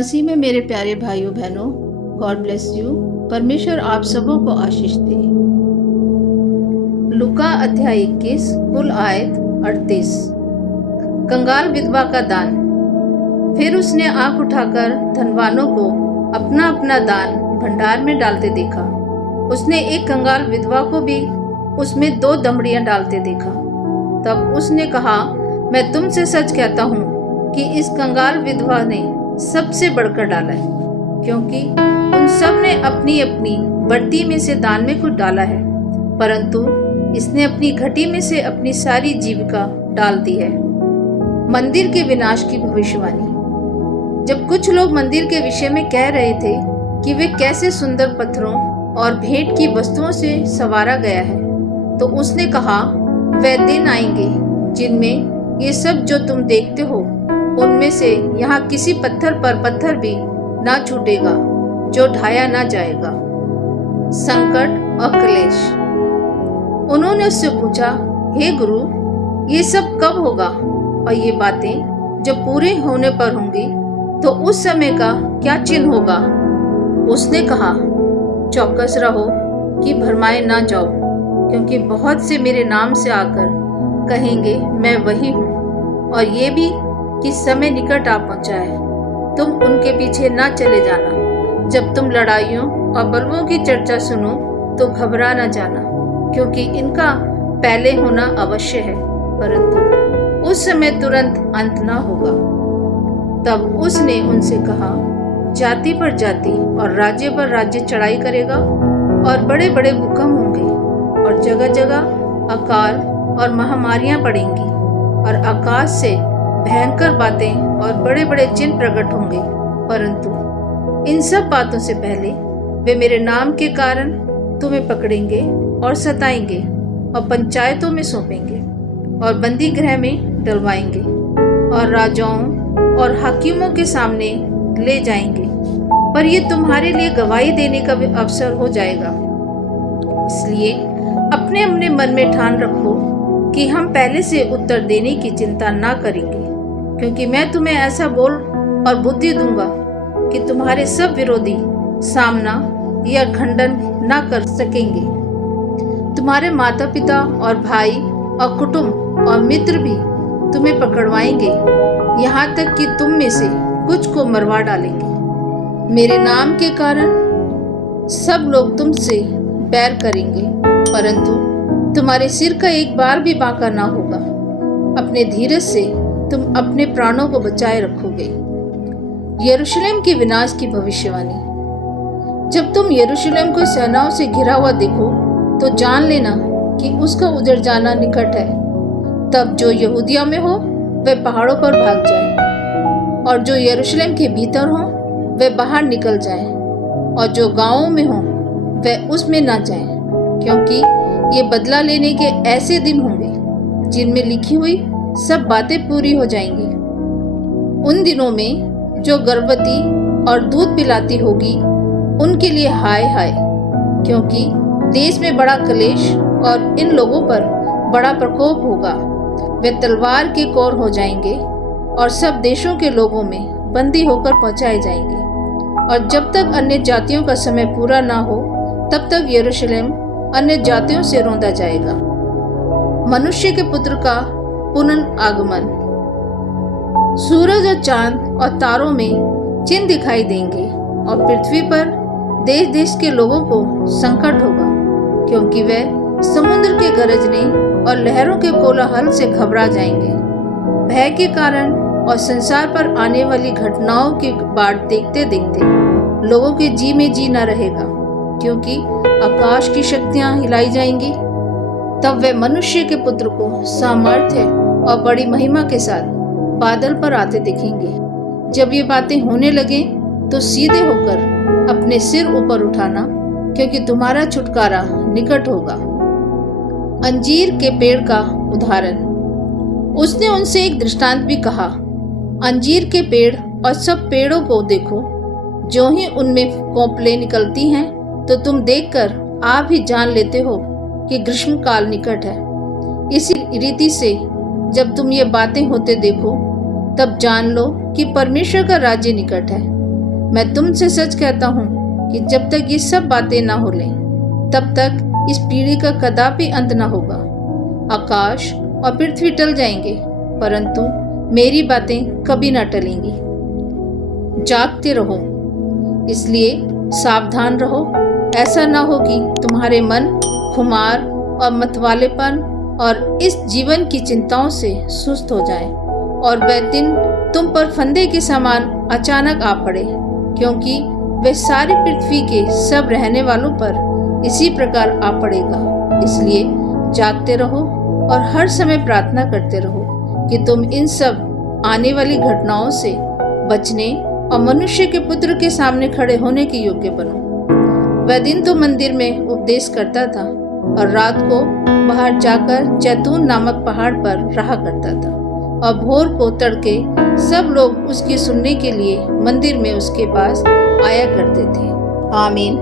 मसीह में मेरे प्यारे भाइयों बहनों, गॉड ब्लेस यू। परमेश्वर आप सबों को आशीष दे। लूका अध्याय 21 कुल आयत 38। कंगाल विधवा का दान। फिर उसने आंख उठाकर धनवानों को अपना अपना दान भंडार में डालते देखा। उसने एक कंगाल विधवा को भी उसमें 2 दमड़ियां डालते देखा। तब उसने कहा, मैं तुमसे सच कहता हूँ कि इस कंगाल विधवा ने सबसे बढ़कर डाला है, क्योंकि उन सब ने अपनी अपनी बढ़ती में से दान में कुछ डाला है, परंतु इसने अपनी घटी में से अपनी सारी जीविका डाल दी है। मंदिर के विनाश की भविष्यवाणी। जब कुछ लोग मंदिर के विषय में कह रहे थे कि वे कैसे सुंदर पत्थरों और भेंट की वस्तुओं से संवारा गया है, तो उसने कहा, वे दिन आएंगे जिनमें ये सब जो तुम देखते हो, उनमें से यहाँ किसी पत्थर पर पत्थर भी ना छूटेगा जो ढाया ना जाएगा। संकट और क्लेश। उन्होंने उससे पूछा, हे गुरु, ये सब कब होगा और ये बातें जब पूरे होने पर होंगी तो उस समय का क्या चिन्ह होगा? उसने कहा, चौकस रहो कि भरमाए ना जाओ, क्योंकि बहुत से मेरे नाम से आकर कहेंगे मैं वही हूँ, और ये भी कि समय निकट आ पहुंचा है। तुम उनके पीछे ना चले जाना। जब तुम लड़ाइयों और बलवों की चर्चा सुनो तो घबरा ना जाना, क्योंकि इनका पहले होना अवश्य है, परंतु उस समय तुरंत अंत ना होगा। तब उसने उनसे कहा, जाति पर जाति और राज्य पर राज्य चढ़ाई करेगा, और बड़े बड़े भूकंप होंगे, और जगह जगह अकाल और महामारियां पड़ेंगी, और आकाश से भयंकर बातें और बड़े बड़े चिन्ह प्रकट होंगे। परंतु इन सब बातों से पहले वे मेरे नाम के कारण तुम्हें पकड़ेंगे और सताएंगे, और पंचायतों में सौंपेंगे, और बंदी गृह में डलवाएंगे, और राजाओं और हाकिमों के सामने ले जाएंगे। पर ये तुम्हारे लिए गवाही देने का भी अवसर हो जाएगा। इसलिए अपने अपने मन में ठान रखो कि हम पहले से उत्तर देने की चिंता ना करेंगे, क्योंकि मैं तुम्हें ऐसा बोल और बुद्धि दूंगा कि तुम्हारे सब विरोधी सामना या खंडन ना कर सकेंगे। तुम्हारे माता पिता और भाई और कुटुंब और मित्र भी तुम्हें पकड़वाएंगे, यहाँ तक कि तुम में से कुछ को मरवा डालेंगे। मेरे नाम के कारण सब लोग तुमसे बैर करेंगे, परंतु तुम्हारे सिर का एक बार भी बांका ना होगा। अपने धीरज से तुम अपने प्राणों को बचाए रखोगे। यरूशलेम के विनाश की भविष्यवाणी। जब तुम यरूशलेम को सेनाओं से घिरा हुआ देखो तो जान लेना कि उसका उजड़ जाना निकट है। तब जो यहूदिया में हो वे पहाड़ों पर भाग जाए, और जो यरूशलेम के भीतर हो वे बाहर निकल जाए, और जो गांवों में हो वे उसमें ना जाए, क्योंकि ये बदला लेने के ऐसे दिन होंगे जिनमें लिखी हुई सब बातें पूरी हो जाएंगी। उन दिनों में जो गर्भवती और दूध पिलाती होगी उनके लिए हाय हाय, क्योंकि देश में बड़ा क्लेश और इन लोगों पर बड़ा प्रकोप होगा। वे तलवार के कौर हो जाएंगे और सब देशों के लोगों में बंदी होकर पहुंचाए जाएंगे। और जब तक अन्य जातियों का समय पूरा ना हो तब तक यरूशलेम अन्य जातियों से रौंदा जाएगा। मनुष्य के पुत्र का पुनर्आगमन। सूरज और चांद और तारों में चिन्ह दिखाई देंगे, और पृथ्वी पर देश देश के लोगों को संकट होगा, क्योंकि वे समुद्र के गरजने और लहरों के कोलाहल से घबरा जाएंगे। भय के कारण और संसार पर आने वाली घटनाओं की बाट देखते देखते लोगों के जी में जी न रहेगा, क्योंकि आकाश की शक्तियां हिलाई जाएंगी। तब वे मनुष्य के पुत्र को सामर्थ्य और बड़ी महिमा के साथ बादल पर आते दिखेंगे। जब ये बातें होने लगे तो सीधे होकर अपने सिर ऊपर उठाना, क्योंकि तुम्हारा छुटकारा निकट होगा। अंजीर के पेड़ का उदाहरण। उसने उनसे एक दृष्टांत भी कहा, अंजीर के पेड़ और सब पेड़ों को देखो, जो ही उनमें कोंपलें निकलती हैं तो तुम देखकर आप ही जान लेते हो कि ग्रीष्म काल निकट है। इसी रीति से जब तुम ये बातें होते देखो तब जान लो कि परमेश्वर का राज्य निकट है। मैं तुमसे सच कहता हूँ कि जब तक ये सब बातें ना हो लें, तब तक इस पीढ़ी का कदापि अंत न होगा। आकाश और पृथ्वी टल जाएंगे, परंतु मेरी बातें कभी न टलेंगी। जागते रहो, इसलिए सावधान रहो। ऐसा न हो कि तुम्हारे मन खुमार और मतवालेपन और इस जीवन की चिंताओं से सुस्त हो जाए और वह दिन तुम पर फंदे के समान अचानक आ पड़े, क्योंकि वह सारी पृथ्वी के सब रहने वालों पर इसी प्रकार आ पड़ेगा। इसलिए जागते रहो और हर समय प्रार्थना करते रहो कि तुम इन सब आने वाली घटनाओं से बचने और मनुष्य के पुत्र के सामने खड़े होने के योग्य बनो। वह दिन तो मंदिर में उपदेश करता था और रात को बाहर जाकर जैतून नामक पहाड़ पर रहा करता था, और भोर को तड़के सब लोग उसकी सुनने के लिए मंदिर में उसके पास आया करते थे। आमीन।